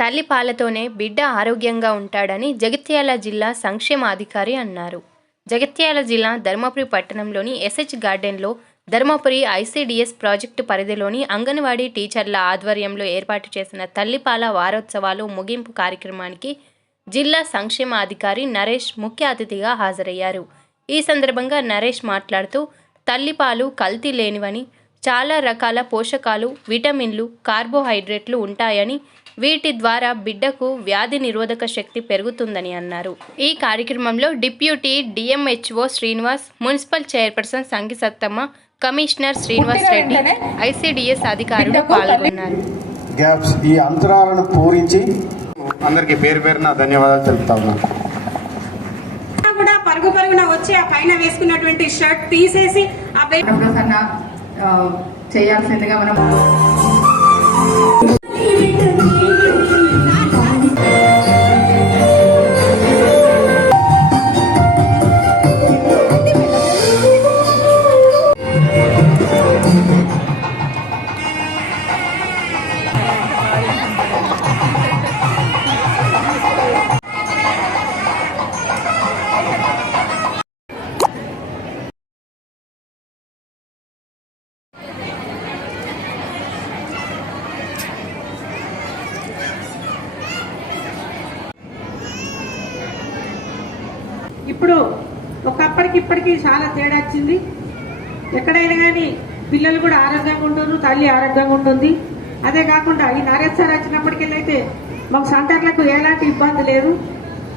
తల్లి పాలతోనే బిడ్డ ఆరోగ్యంగా ఉంటాడని జగిత్యాల జిల్లా సంక్షేమాధికారి అన్నారు. జగిత్యాల జిల్లా ధర్మపురి పట్టణంలోని ఎస్హెచ్ గార్డెన్లో ధర్మపురి ఐసీడీఎస్ ప్రాజెక్టు పరిధిలోని అంగన్వాడీ టీచర్ల ఆధ్వర్యంలో ఏర్పాటు చేసిన తల్లిపాల వారోత్సవాలు ముగింపు కార్యక్రమానికి జిల్లా సంక్షేమాధికారి నరేష్ ముఖ్య అతిథిగా హాజరయ్యారు. ఈ సందర్భంగా నరేష్ మాట్లాడుతూ తల్లిపాలు కల్తీ లేనివని, చాలా రకాల పోషకాలు, విటమిన్లు, కార్బోహైడ్రేట్లు ఉంటాయని, వీటి ద్వారా బిడ్డకు వ్యాధి నిరోధక శక్తి పెరుగుతుందని అన్నారు. ఈ కార్యక్రమంలో deputy DMHO Srinivas, municipal chairperson Sangi Sattamma, commissioner Srinivas Reddy, ICDS అధికారులు పాల్గొన్నారు. గ్యాప్స్ ఈ అంతరాలను పూరించి అందరికీ పేరు పేరున ధన్యవాదాలు తెలుపుతా ఉన్నాను. కూడా పరుగు పరుగున వచ్చి ఆ పైన వేసుకున్నటువంటి షర్ట్ తీసేసి ఆ చేయాల్సిందిగా మనం ఇప్పుడు ఒకప్పటికిప్పటికి చాలా తేడా వచ్చింది. ఎక్కడైనా కానీ పిల్లలు కూడా ఆరోగ్యంగా ఉంటున్నారు, తల్లి ఆరోగ్యంగా ఉంటుంది. అదే కాకుండా ఈ నరేష్ సార్ వచ్చినప్పటికెళ్ళైతే మాకు సెంటర్లకు ఎలాంటి ఇబ్బంది లేదు.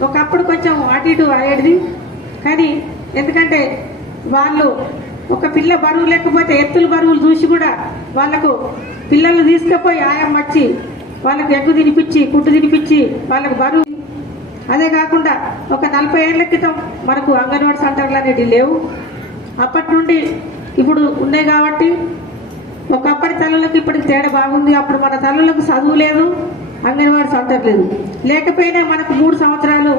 ఒకప్పుడు కొంచెం అటు ఇటు అయ్యేది, కానీ ఎందుకంటే వాళ్ళు ఒక పిల్ల బరువు లేకపోతే ఎత్తుల బరువులు చూసి కూడా వాళ్ళకు పిల్లలు తీసుకుపోయి ఆయం వచ్చి వాళ్ళకు ఎగ్గు తినిపించి కుట్టు తినిపించి వాళ్ళకు బరువు. అదే కాకుండా ఒక 40 ఏళ్ల క్రితం మనకు అంగన్వాడీ సెంటర్లు అనేవి లేవు. అప్పటి నుండి ఇప్పుడు ఉన్నాయి కాబట్టి ఒకప్పటి తల్లులకు ఇప్పటికి తేడా బాగుంది. అప్పుడు మన తల్లులకు చదువు లేదు, అంగన్వాడీ సెంటర్ లేదు. లేకపోయినా మనకు 3 సంవత్సరాలు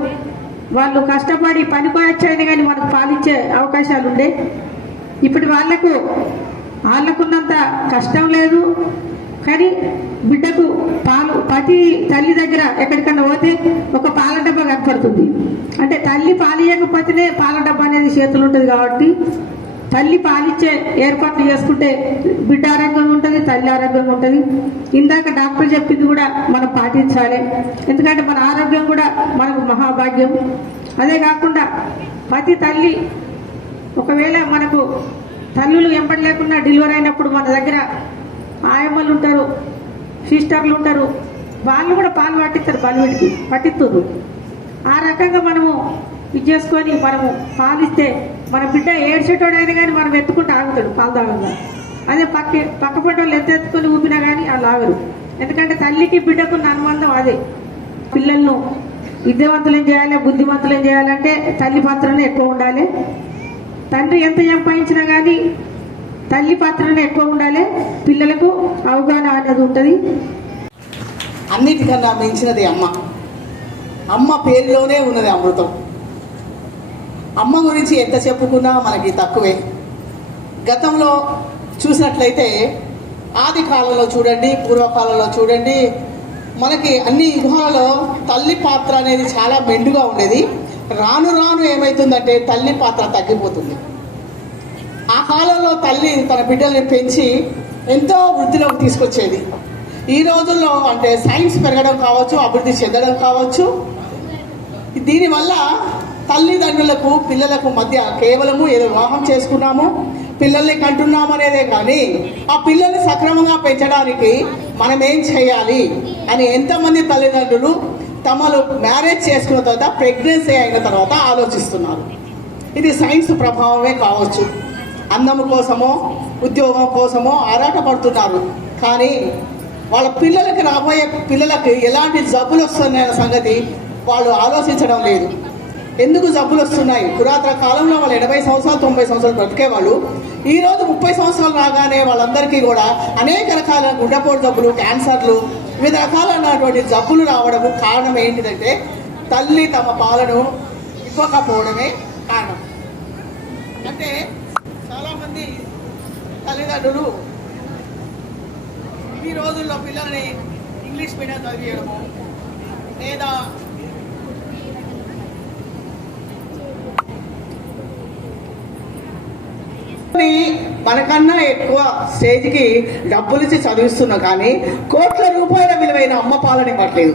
వాళ్ళు కష్టపడి పనికొచ్చైనా కానీ మనకు పాలిచ్చే అవకాశాలు ఉండే. ఇప్పుడు వాళ్ళకున్నంత కష్టం లేదు, కానీ బిడ్డకు పాలు ప్రతి తల్లి దగ్గర ఎక్కడికన్నా పోతే ఒక పాల డబ్బా కనపడుతుంది. అంటే తల్లి పాలియకపోతేనే పాల డబ్బా అనేది చేతులు ఉంటుంది. కాబట్టి తల్లి పాలిచ్చే ఏర్పాట్లు చేసుకుంటే బిడ్డ ఆరోగ్యంగా ఉంటుంది, తల్లి ఆరోగ్యంగా ఉంటుంది. ఇందాక డాక్టర్ చెప్పింది కూడా మనం పాటించాలి, ఎందుకంటే మన ఆరోగ్యం కూడా మనకు మహాభాగ్యం. అదే కాకుండా ప్రతి తల్లి ఒకవేళ మనకు తల్లులు ఎంబడి లేకుండా డెలివరీ అయినప్పుడు మన దగ్గర ఆయమ్మలు ఉంటారు, సిస్టర్లు ఉంటారు, వాళ్ళు కూడా పాలు పట్టిస్తారు, బలివిడికి పట్టిస్తారు. ఆ రకంగా మనము ఇది చేసుకొని మనము పాలిస్తే మన బిడ్డ ఏడ్చేటోడైనా కానీ మనం ఎత్తుకుంటూ ఆగుతాడు పాలు తాగంగా. అదే పక్క వాళ్ళు ఎత్తుకొని ఊపినా కానీ వాళ్ళు ఆగరు. ఎందుకంటే తల్లికి బిడ్డకున్న అనుబంధం అదే. పిల్లలను విద్యావంతులను చేయాలి, బుద్ధిమంతులను చేయాలంటే తల్లి పాత్రనే ఎక్కువ ఉండాలి. తండ్రి ఎంత సంపాదించినా కానీ తల్లి పాత్రనే ఎక్కువ ఉండాలి. పిల్లలకు అవగాహన అనేది ఉంటుంది. అన్నిటికన్నా మించినది అమ్మ. అమ్మ పేరులోనే ఉన్నది అమృతం. అమ్మ గురించి ఎంత చెప్పుకున్నా మనకి తక్కువే. గతంలో చూసినట్లయితే ఆది కాలంలో చూడండి, పూర్వకాలంలో చూడండి, మనకి అన్ని యుగాలలో తల్లి పాత్ర అనేది చాలా మెండుగా ఉండేది. రాను రాను ఏమవుతుందంటే తల్లి పాత్ర తగ్గిపోతుంది. ఆ కాలంలో తల్లి తన బిడ్డల్ని పెంచి ఎంతో వృద్ధిలోకి తీసుకొచ్చేది. ఈ రోజుల్లో అంటే సైన్స్ పెరగడం కావచ్చు, అభివృద్ధి చెందడం కావచ్చు, దీనివల్ల తల్లిదండ్రులకు పిల్లలకు మధ్య కేవలము ఏదో వివాహం చేసుకున్నాము, పిల్లల్ని కంటున్నాము అనేదే కానీ ఆ పిల్లల్ని సక్రమంగా పెంచడానికి మనం ఏం చేయాలి అని ఎంతమంది తల్లిదండ్రులు తమలు మ్యారేజ్ చేసుకున్న తర్వాత, ప్రెగ్నెన్సీ అయిన తర్వాత ఆలోచిస్తున్నారు. ఇది సైన్స్ ప్రభావమే కావచ్చు. అందము కోసమో ఉద్యోగం కోసమో ఆరాటపడుతున్నారు, కానీ వాళ్ళ పిల్లలకి రాబోయే పిల్లలకి ఎలాంటి జబ్బులు వస్తున్నాయన్న సంగతి వాళ్ళు ఆలోచించడం లేదు. ఎందుకు జబ్బులు వస్తున్నాయి? పురాతన కాలంలో వాళ్ళు 80 సంవత్సరాలు 90 సంవత్సరాలు బ్రతికేవాళ్ళు. ఈరోజు 30 సంవత్సరాలు రాగానే వాళ్ళందరికీ కూడా అనేక రకాల గుండెపోటు జబ్బులు, క్యాన్సర్లు, వివిధ రకాలైనటువంటి జబ్బులు రావడము కారణం ఏంటిదంటే తల్లి తమ పాలను ఇవ్వకపోవడమే కారణం. అంటే చాలామంది తల్లిదండ్రులు ఈ రోజుల్లో పిల్లల్ని ఇంగ్లీష్ మీడియం చదివించడము లేదా మనకన్నా ఎక్కువ స్టేజ్కి డబ్బులు ఇచ్చి చదివిస్తున్నాం, కానీ కోట్ల రూపాయల విలువైన అమ్మ పాలన ఇవ్వట్లేదు.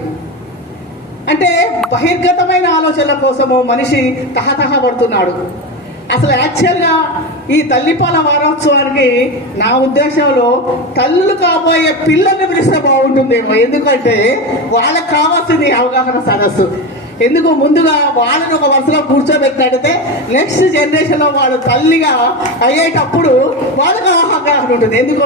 అంటే బహిర్గతమైన ఆలోచనల కోసము మనిషి తహతహ పడుతున్నాడు. అసలు యాక్చువల్గా ఈ తల్లిపాల వారోత్సవానికి నా ఉద్దేశంలో తల్లులు కాబోయే పిల్లల్ని పిలిస్తే బాగుంటుందేమో. ఎందుకంటే వాళ్ళకి కావాల్సింది అవగాహన సదస్సు. ఎందుకు ముందుగా వాళ్ళని ఒక వరుసలో కూర్చోబెట్టినట్టయితే నెక్స్ట్ జనరేషన్లో వాళ్ళు తల్లిగా అయ్యేటప్పుడు వాళ్ళకి అవగాహన ఉంటుంది. ఎందుకు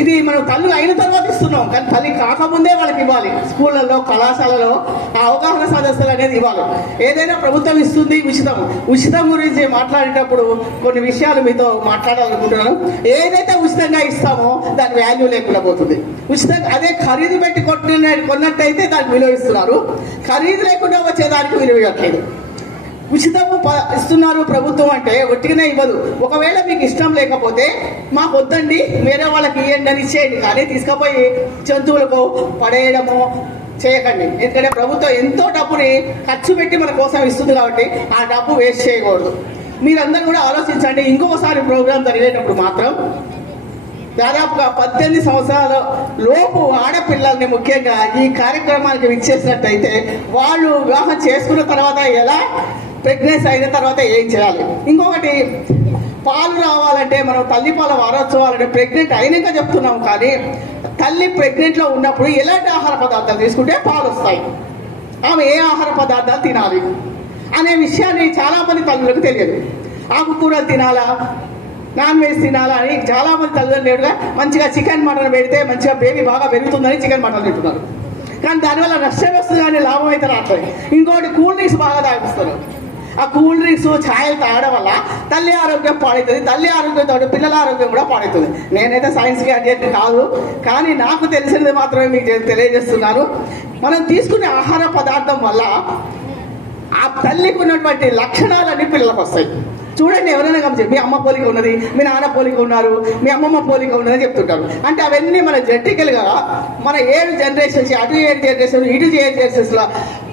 ఇది మనం తల్లి అయిన తర్వాత ఇస్తున్నాం, కానీ తల్లి కాకముందే వాళ్ళకి ఇవ్వాలి. స్కూళ్ళల్లో, కళాశాలలో ఆ అవగాహన సదస్సులు అనేది ఇవ్వాలి. ఏదైనా ప్రభుత్వం ఇస్తుంది ఉచితం. ఉచితం గురించి మాట్లాడేటప్పుడు కొన్ని విషయాలు మీతో మాట్లాడాలనుకుంటున్నాను. ఏదైతే ఉచితంగా ఇస్తామో దాని వాల్యూ లేకుండా పోతుంది. ఉచితంగా అదే ఖరీదు పెట్టి కొన్నట్టయితే దానికి విలువ ఇస్తున్నారు, ఖరీదు లేకుండా వచ్చేదానికి విలువ ఇవ్వట్లేదు. ఉచితము ఇస్తున్నారు ప్రభుత్వం అంటే ఒట్టిగానే ఇవ్వదు. ఒకవేళ మీకు ఇష్టం లేకపోతే మాకు వద్దండి, వేరే వాళ్ళకి ఇవ్వండి అని ఇచ్చేయండి, కానీ తీసుకుపోయి జంతువులకు పడేయడము చేయకండి. ఎందుకంటే ప్రభుత్వం ఎంతో డబ్బుని ఖర్చు పెట్టి మన కోసం ఇస్తుంది కాబట్టి ఆ డబ్బు వేస్ట్ చేయకూడదు. మీరందరూ కూడా ఆలోచించండి. ఇంకొకసారి ప్రోగ్రాం జరిగేటప్పుడు మాత్రం దాదాపుగా 18 సంవత్సరాల లోపు ఆడపిల్లల్ని ముఖ్యంగా ఈ కార్యక్రమానికి ఇచ్చేసినట్టయితే వాళ్ళు వివాహం చేసుకున్న తర్వాత ఎలా, ప్రెగ్నెన్సీ అయిన తర్వాత ఏం చేయాలి. ఇంకొకటి, పాలు రావాలంటే మనం తల్లిపాల వారోత్సవాలంటే ప్రెగ్నెంట్ అయినాక చెప్తున్నాం, కానీ తల్లి ప్రెగ్నెంట్లో ఉన్నప్పుడు ఎలాంటి ఆహార పదార్థాలు తీసుకుంటే పాలు వస్తాయి, ఆమె ఏ ఆహార పదార్థాలు తినాలి అనే విషయాన్ని చాలామంది తల్లులకు తెలియదు. ఆకుకూరలు తినాలా, నాన్ వెజ్ తినాలా అని చాలామంది తల్లిదండ్రులుగా మంచిగా చికెన్ మటన్ పెడితే మంచిగా బేబీ బాగా పెరుగుతుందని చికెన్ మటన్ తింటున్నారు, కానీ దానివల్ల నష్టం వస్తుంది కానీ లాభం అయితే రావట్లేదు. ఇంకోటి, కూల్ డ్రింక్స్ బాగా తాగిస్తారు. ఆ కూల్ డ్రింక్స్, ఛాయలు తాగడం వల్ల తల్లి ఆరోగ్యం పాడవుతుంది, తల్లి ఆరోగ్యంతో పిల్లల ఆరోగ్యం కూడా పాడవుతుంది. నేనైతే సైన్స్కి అడ్జెక్ట్ కాదు, కానీ నాకు తెలిసినది మాత్రమే మీకు తెలియజేస్తున్నాను. మనం తీసుకునే ఆహార పదార్థం వల్ల ఆ తల్లికి ఉన్నటువంటి లక్షణాలన్నీ పిల్లలకు వస్తాయి. చూడండి, ఎవరైనా గమనించండి, మీ అమ్మ పోలిక ఉన్నది, మీ నాన్న పోలిక ఉన్నారు, మీ అమ్మమ్మ పోలిక ఉన్నదని చెప్తుంటారు. అంటే అవన్నీ మన జెనెటికల్గా మన 7 జనరేషన్స్, అటు 7 జనరేషన్, ఇటు 7 జనరేషన్స్లో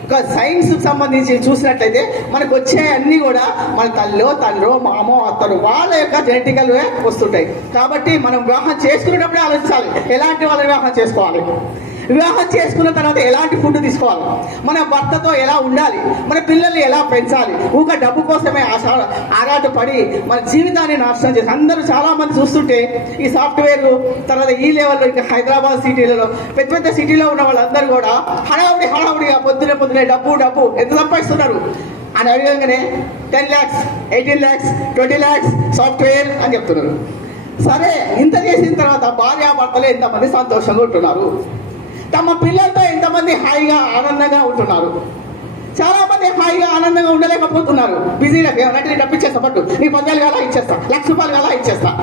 ఒక సైన్స్కి సంబంధించి చూసినట్లయితే మనకు వచ్చే అన్నీ కూడా మన తల్లో, తండ్రో, మామో, అత్తను వాళ్ళ యొక్క జెనెటికల్గా వస్తుంటాయి. కాబట్టి మనం వివాహం చేసుకునేటప్పుడే ఆలోచించాలి ఎలాంటి వాళ్ళని వివాహం చేసుకోవాలి, వివాహం చేసుకున్న తర్వాత ఎలాంటి ఫుడ్ తీసుకోవాలి, మన భర్తతో ఎలా ఉండాలి, మన పిల్లల్ని ఎలా పెంచాలి. ఊక డబ్బు కోసమే ఆరాట పడి మన జీవితాన్ని నాశనం చేసి అందరూ చాలామంది చూస్తుంటే ఈ సాఫ్ట్వేర్ తర్వాత ఈ లెవెల్లో ఇంకా హైదరాబాద్ సిటీలలో పెద్ద పెద్ద సిటీలో ఉన్న వాళ్ళందరూ కూడా హడావుడిగా పొద్దునే డబ్బు ఎంత సంపాదిస్తున్నారు అని అడగగానే 10 lakhs, 18 lakhs, 20 lakhs సాఫ్ట్వేర్ అని చెప్తున్నారు. సరే, ఇంత చేసిన తర్వాత భార్యాభర్తలు ఎంతమంది సంతోషంగా ఉంటున్నారు, తమ పిల్లలతో ఎంతమంది హాయిగా ఆనందంగా ఉంటున్నారు. చాలా మంది హాయిగా ఆనందంగా ఉండలేకపోతున్నారు. బిజీగా అంటే నేను డబ్బు ఇచ్చేస్తా, పట్టు నీ 10,000 కాలా ఇచ్చేస్తా, 1,00,000 రూపాయలు కాలా ఇచ్చేస్తా,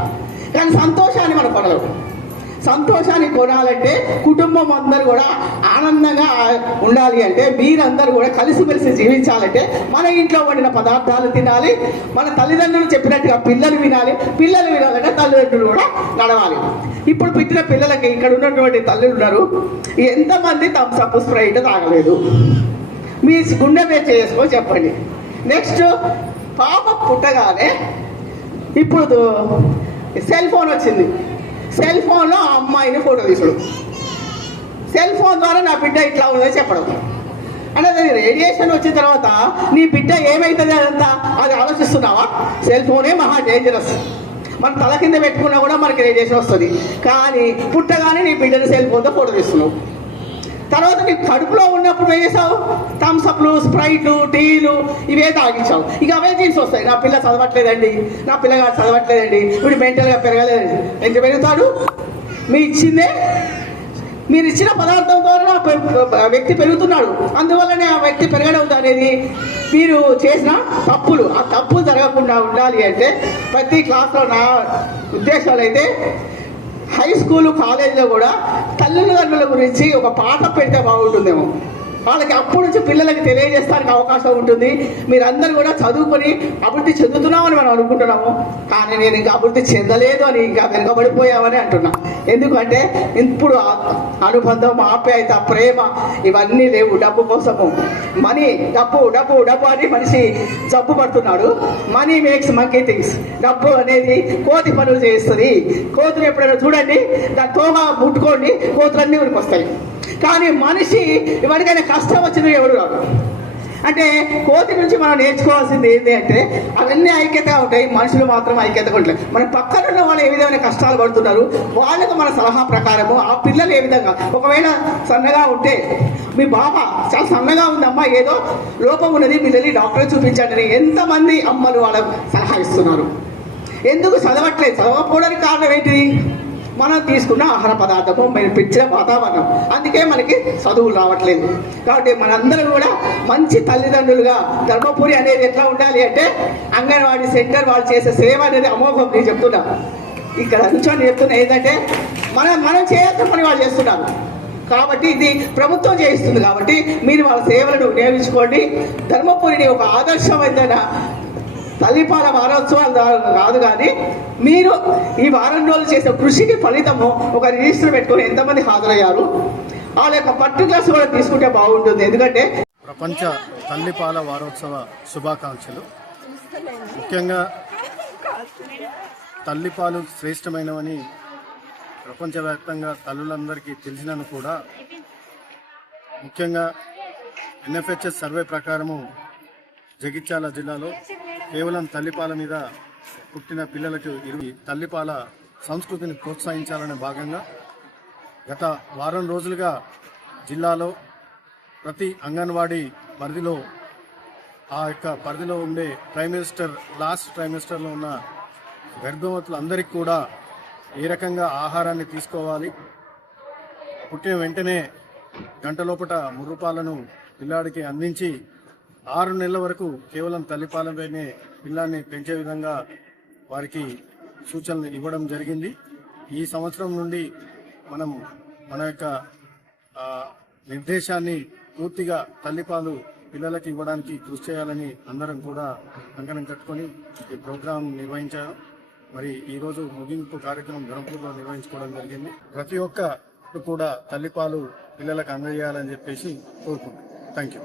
కానీ సంతోషాన్ని మనం కొనలేము. సంతోషాన్ని కొనాలంటే కుటుంబం అందరూ కూడా ఆనందంగా ఉండాలి అంటే, మీరందరూ కూడా కలిసిమెలిసి జీవించాలంటే మన ఇంట్లో వండిన పదార్థాలు తినాలి, మన తల్లిదండ్రులు చెప్పినట్టుగా పిల్లలు వినాలంటే తల్లిదండ్రులు కూడా నడవాలి. ఇప్పుడు పుట్టిన పిల్లలకి ఇక్కడ ఉన్నటువంటి తల్లులు ఉన్నారు, ఎంతమంది థమ్సప్, స్ప్రైట్ తాగలేదు? మీ గుండె మీద చేసుకొని చెప్పండి. నెక్స్ట్, పాప పుట్టగానే ఇప్పుడు సెల్ ఫోన్ వచ్చింది. సెల్ ఫోన్లో ఆ అమ్మాయిని ఫోటో తీసుడు, సెల్ ఫోన్ ద్వారా నా బిడ్డ ఇట్లా ఉందని చెప్పడం. అంటే అది రేడియేషన్ వచ్చిన తర్వాత నీ బిడ్డ ఏమవుతుంది అదంతా అది ఆలోచిస్తున్నావా? సెల్ ఫోనే మహా డేంజరస్. మన తల కింద పెట్టుకున్నా కూడా మనకి రేడియేషన్ వస్తుంది, కానీ పుట్టగానే నీ బిడ్డని సెల్ ఫోన్తో ఫోటో తీస్తున్నావు. తర్వాత నీ కడుపులో ఉన్నప్పుడు ఏం చేసావు? థమ్సప్లు, స్ప్రైట్లు, టీలు ఇవే తాగించావు. ఇక అవే జీన్స్ వస్తాయి. నా పిల్ల చదవట్లేదండి, నా పిల్లగాడు చదవట్లేదండి, వీడు మెంటల్గా పెరగలేదండి. ఎంత పెరుగుతాడు? మీరు ఇచ్చిన పదార్థం ద్వారా వ్యక్తి పెరుగుతున్నాడు. అందువల్లనే ఆ వ్యక్తి పెరగడం అనేది మీరు చేసిన తప్పులు. ఆ తప్పులు జరగకుండా ఉండాలి అంటే ప్రతి క్లాస్లో నా ఉద్దేశాలు అయితే హై స్కూలు, కాలేజీలో కూడా తల్లిదండ్రుల గురించి ఒక పాఠం పెడితే బాగుంటుందేమో. వాళ్ళకి అప్పటి నుంచి పిల్లలకి తెలియజేస్తానికి అవకాశం ఉంటుంది. మీరందరూ కూడా చదువుకొని అభివృద్ధి చెందుతున్నామని మనం అనుకుంటున్నాము, కానీ నేను ఇంకా అభివృద్ధి చెందలేదు అని, ఇంకా వెనుకబడిపోయామని అంటున్నా. ఎందుకంటే ఇప్పుడు అనుబంధం, ఆప్యాయత, ప్రేమ ఇవన్నీ లేవు. డబ్బు కోసము మనీ, డబ్బు డబ్బు డబ్బు అని మనిషి జబ్బు పడుతున్నాడు. Money makes monkey things. డబ్బు అనేది కోతి పనులు చేస్తుంది. కోతులు ఎప్పుడైనా చూడండి, దాని తోగా ముట్టుకోండి, కోతులన్నీ ఊరికి వస్తాయి. కానీ మనిషి ఎవరికైనా కష్టం వచ్చింది ఎవరు రాదు. అంటే కోతి నుంచి మనం నేర్చుకోవాల్సింది ఏంటి అంటే, అవన్నీ ఐక్యతగా ఉంటాయి, మనుషులు మాత్రం ఐక్యతగా ఉంటాయి. మన పక్కన ఉన్న వాళ్ళు ఏ విధమైన కష్టాలు పడుతున్నారు, వాళ్ళకు మన సలహా ప్రకారము ఆ పిల్లలు ఏ విధంగా, ఒకవేళ సన్నగా ఉంటే మీ బాబా చాలా సన్నగా ఉందమ్మా, ఏదో లోపం ఉన్నది, మీరు వెళ్ళి డాక్టర్ చూపించండి అని ఎంతమంది అమ్మలు వాళ్ళకు సలహా ఇస్తున్నారు. ఎందుకు చదవట్లేదు? చదవకపోవడానికి కారణం ఏంటిది? మనం తీసుకున్న ఆహార పదార్థము, మనం పెంచిన వాతావరణం, అందుకే మనకి చదువులు రావట్లేదు. కాబట్టి మనందరం కూడా మంచి తల్లిదండ్రులుగా, ధర్మపురి అనేది ఎట్లా ఉండాలి అంటే, అంగన్వాడీ సెంటర్ వాళ్ళు చేసే సేవ అనేది అమోఘం. నేను చెప్తున్నా, ఇక్కడ నుంచొని చెప్తున్నా ఏంటంటే, మనం చేయాల్సిన పని వాళ్ళు చేస్తున్నారు. కాబట్టి ఇది ప్రభుత్వం చేయిస్తుంది. కాబట్టి మీరు వాళ్ళ సేవలను వినియోగించుకోండి. ధర్మపురిని ఒక ఆదర్శమైన తల్లిపాల వారోత్సవాలు కాదు, కానీ మీరు ఈ వారం రోజులు చేసే కృషికి ఫలితము ఒక రిజిస్టర్ పెట్టుకొని ఎంతమంది హాజరయ్యారు, వాళ్ళ యొక్క పర్టికులర్స్ కూడా తీసుకుంటే బాగుంటుంది. ఎందుకంటే ప్రపంచ తల్లిపాల వారోత్సవ శుభాకాంక్షలు. ముఖ్యంగా తల్లిపాలు శ్రేష్టమైనవని ప్రపంచవ్యాప్తంగా తల్లులందరికీ తెలిసినను కూడా, ముఖ్యంగా NFHS సర్వే ప్రకారము జగిత్యాల జిల్లాలో కేవలం తల్లిపాల మీద పుట్టిన పిల్లలకు తల్లిపాల సంస్కృతిని ప్రోత్సహించాలనే భాగంగా గత వారం రోజులుగా జిల్లాలో ప్రతి అంగన్వాడీ పరిధిలో, ఆ యొక్క పరిధిలో ఉండే లాస్ట్ ట్రైమిస్టర్లో ఉన్న గర్భవతులందరికీ కూడా ఏ రకంగా ఆహారాన్ని తీసుకోవాలి, పుట్టిన వెంటనే గంట లోపట ముర్రుపాలను పిల్లాడికి అందించి 6 నెలల వరకు కేవలం తల్లిపాలపైనే పిల్లాన్ని పెంచే విధంగా వారికి సూచనలు ఇవ్వడం జరిగింది. ఈ సంవత్సరం నుండి మనం మన యొక్క నిర్దేశాన్ని పూర్తిగా తల్లిపాలు పిల్లలకి ఇవ్వడానికి కృషి చేయాలని అందరం కూడా కంకణం కట్టుకొని ఈ ప్రోగ్రాం నిర్వహించారు. మరి ఈరోజు ముగింపు కార్యక్రమం ధర్మపూర్లో నిర్వహించుకోవడం జరిగింది. ప్రతి ఒక్కరు కూడా తల్లిపాలు పిల్లలకు అందజేయాలని చెప్పేసి కోరుకుంటున్నాం. Thank you.